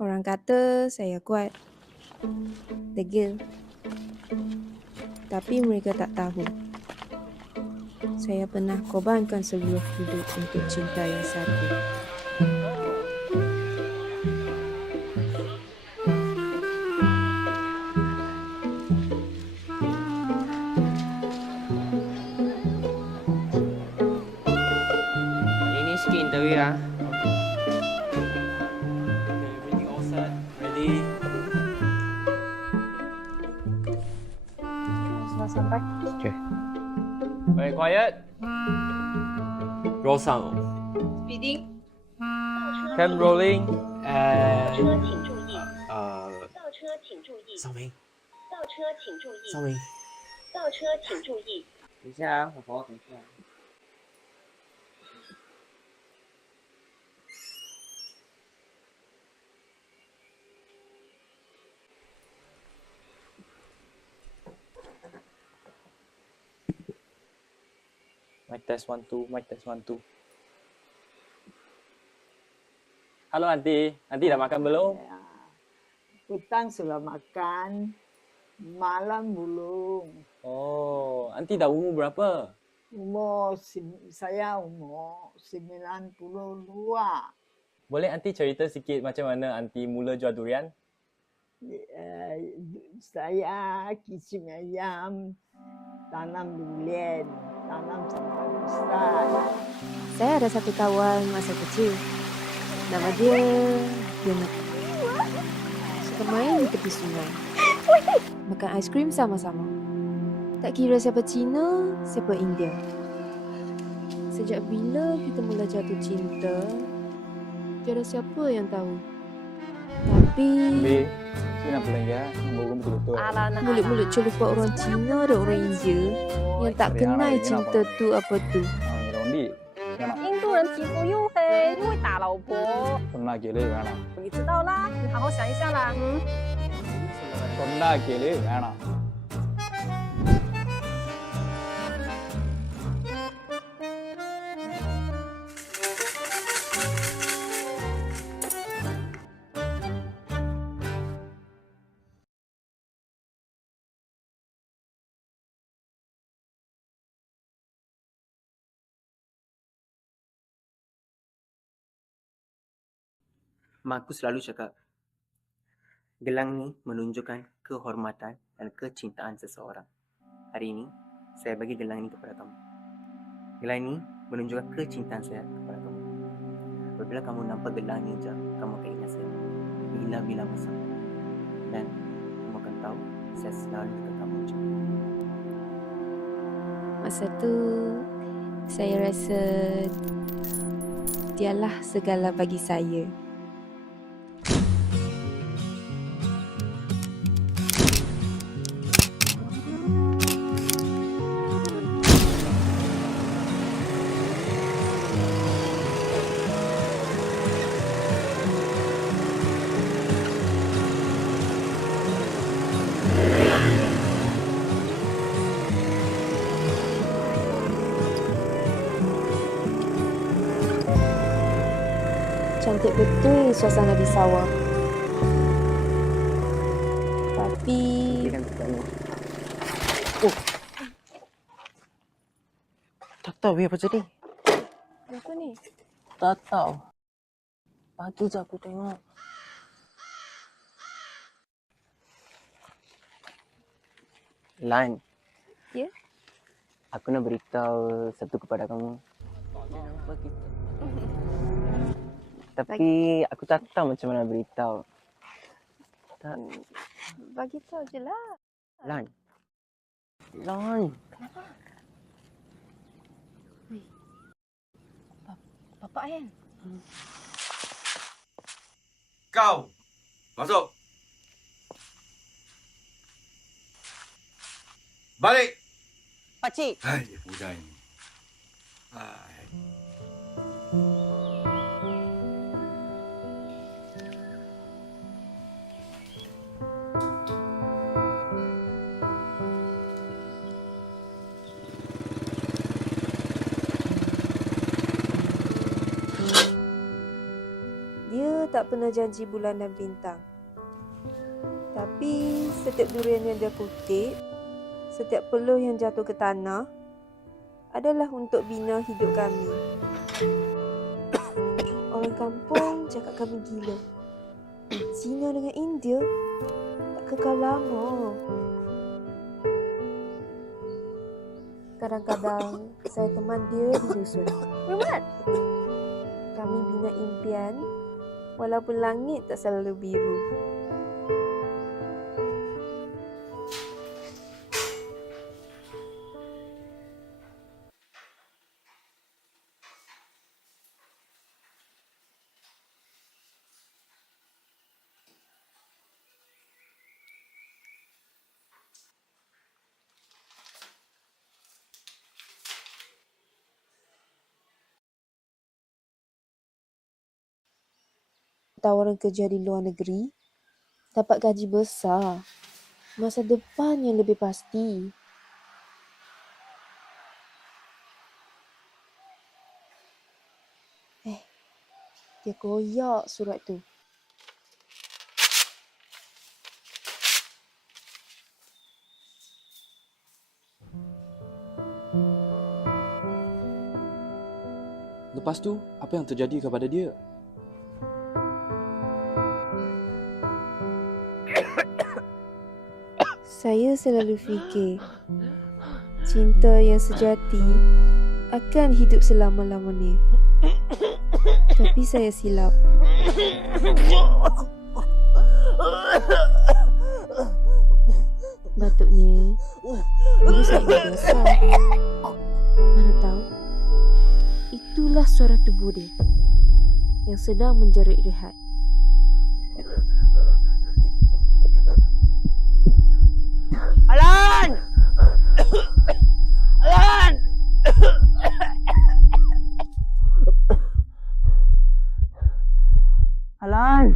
Orang kata saya kuat, degil. Tapi mereka tak tahu. Saya pernah korbankan seluruh hidup untuk cinta yang satu. Ini sikit interview lah. Everything all set. Ready? Sudah sampai. Okay. Very quiet. Roll sound. Speeding. Cam rolling. And 车请注意，倒车请注意，稍微，倒车请注意，稍微。倒车请注意。等一下啊，我等一下。Mic test 1 2, mic test 1 2. Halo Aunty, Aunty dah makan belum? Ya. Petang sudah makan, malam belum. Oh, Aunty dah umur berapa? Saya umur 92. Boleh Aunty cerita sikit macam mana Aunty mula jual durian? Saya kicim ayam, tanam durian, tanam sampai besar. Saya ada satu kawan masa kecil. Nama dia Yunus. Suka main di tepi sungai. Makan aiskrim sama-sama. Tak kira siapa Cina, siapa India. Sejak bila kita mula jatuh cinta, tiada siapa yang tahu. Tapi Sini nak pulang ya, nombor betul-betul. mulut-mulut celupa orang Cina dan orang India yang tak kenal cinta tu apa tu. Ni Rondi, 印度人皮肤黝黑，又会打老婆， pernah gila வேணாம். 你知道啦，你好好想一下啦。Pernah gila வேணாம். Mak aku selalu cakap, gelang ni menunjukkan kehormatan dan kecintaan seseorang. Hari ini, saya bagi gelang ini kepada kamu. Gelang ini menunjukkan kecintaan saya kepada kamu. Apabila kamu nampak gelang ini je, kamu akan ingat saya bila-bila masa. Dan kamu akan tahu, saya selalu dekat kamu je. Masa tu, saya rasa dialah segala bagi saya. Cantik betul suasana di sawah. Tapi Tak tahu apa jadi. apa ni? Tak tahu. Pagi je aku tengok. Lan. Ya? Aku nak beritahu satu kepada kamu. Nampak kita. Tapi aku tak tahu macam mana beritahu. Tak. Bagi tahu je lah. Lan. Lan. Bapak kan? Kau masuk. Balik. Pakcik. Hai, budak ini. Hai. Dia tak pernah janji bulan dan bintang. Tapi setiap durian yang dia kutip, setiap peluh yang jatuh ke tanah adalah untuk bina hidup kami. Orang kampung cakap kami gila. Zina dengan India tak kekal lama. Kadang-kadang saya teman dia di dusun. What? Kami bina impian walaupun langit tak selalu biru. Tawaran kerja di luar negeri, dapat gaji besar, masa depan yang lebih pasti. Dia koyak surat tu. Lepas tu, apa yang terjadi kepada dia? Saya selalu fikir, cinta yang sejati akan hidup selama-lamanya. Tapi saya silap. Batuknya dulu saya biasa. Mana tahu, itulah suara tubuh dia yang sedang menjerit rehat. Alan! Alan! Alan!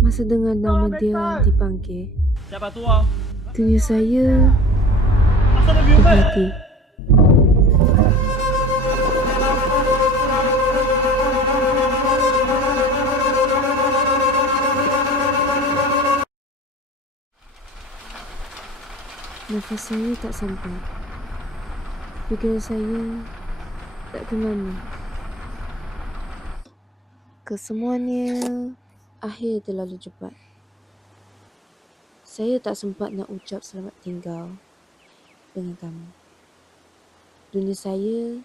Masa dengar nama dia dipanggil, dunia saya berhenti. Nafas saya tak sampai. Fikiran saya tak ke mana. Kesemuanya akhir terlalu cepat. Saya tak sempat nak ucap selamat tinggal dengan kamu. Dunia saya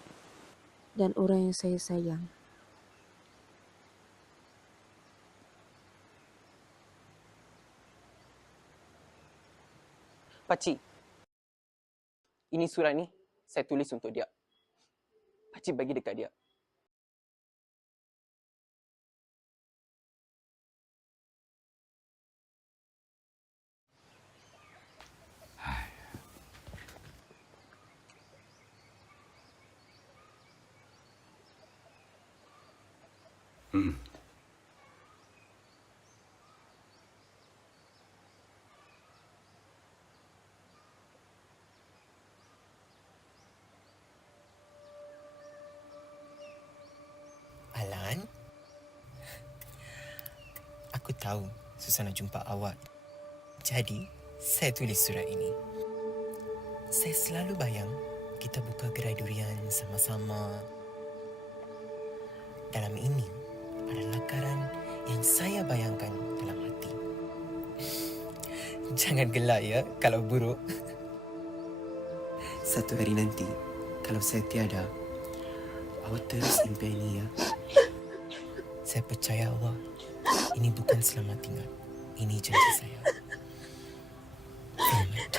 dan orang yang saya sayang. Pakcik, ini surat ni saya tulis untuk dia. Pakcik bagi dekat dia. Alan, aku tahu susah nak jumpa awak. Jadi, saya tulis surat ini. Saya selalu bayang kita buka gerai durian sama-sama. Dalam ini ada lakaran yang saya bayangkan dalam hati. Jangan gelak ya kalau buruk. Satu hari nanti, kalau saya tiada, awak terus impian ini ya. Saya percaya awak, ini bukan selamat tinggal. Ini janji saya. Selamat.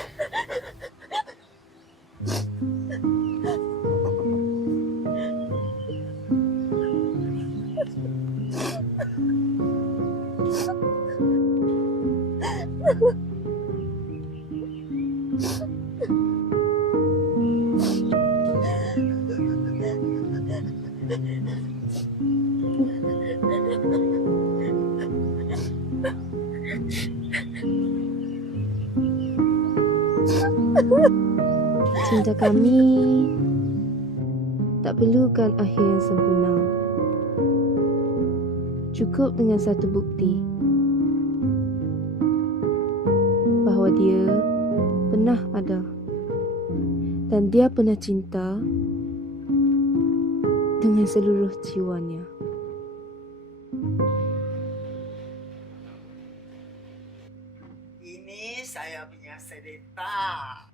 Cinta kami tak perlukan akhir yang sempurna. Cukup dengan satu bukti bahawa dia pernah ada dan dia pernah cinta dengan seluruh jiwanya. Ini saya punya cerita.